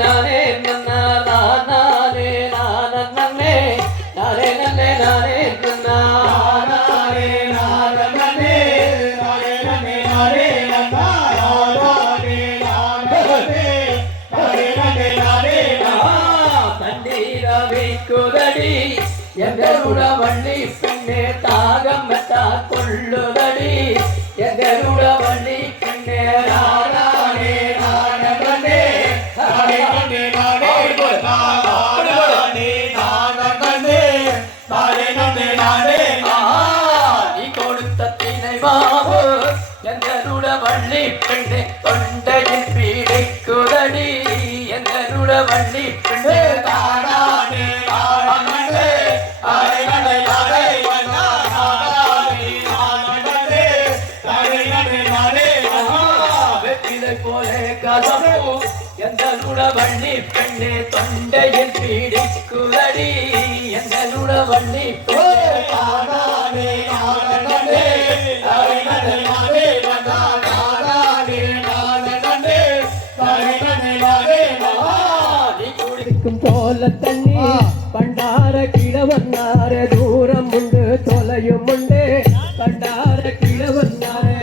நானே நன்னா நானே நானே நானே நன்னே நானே நன்னா நானே நானே நானே நானே நானே நன்னா நானே நானே நானே நானே தண்ணீரவை குதடி எங்களுட வள்ளி பெண்ணே தாகமத்தா கொள்ளுதடி எங்களுட வள்ளி பெண்ணே நானே நானே நானே நானே நானே நீ கொடுத்த தினை மாவு எங்களுட வள்ளி பெண்ணே தொண்டையில் பீடைக்குதடி எங்களுட வள்ளி பெண்ணே நானே நானே போலே கதமோ எங்களுட வள்ளி பெண்ணே தொண்டையில் பீடிக்குதடி எங்களுட வள்ளி நானே நானே போல தண்ணி பண்டார கிழவன்னாரே தூரம் உண்டு தொலையும் உண்டு பண்டார கிழவன்னாரே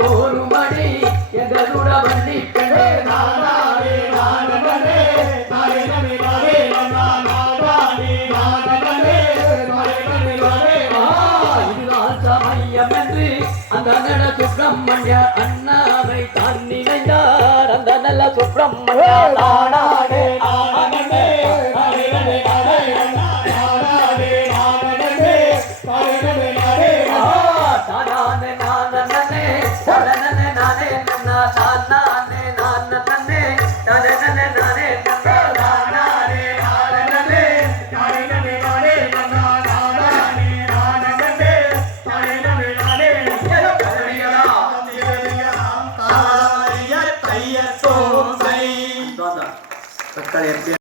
கோருமணி எங்களுட வள்ளி பெண்ணே நானே நானே நானே நானே நானே நானே நானே இதுதான் சமயம் என்று அந்த நட சுப்பிரமணிய அண்ணாவை தான் நினைந்தார் அந்த நல்ல சுப்பிரமணிய நானே நானே நானே நானே நானே தானே நானே நானே நானே நானே நானே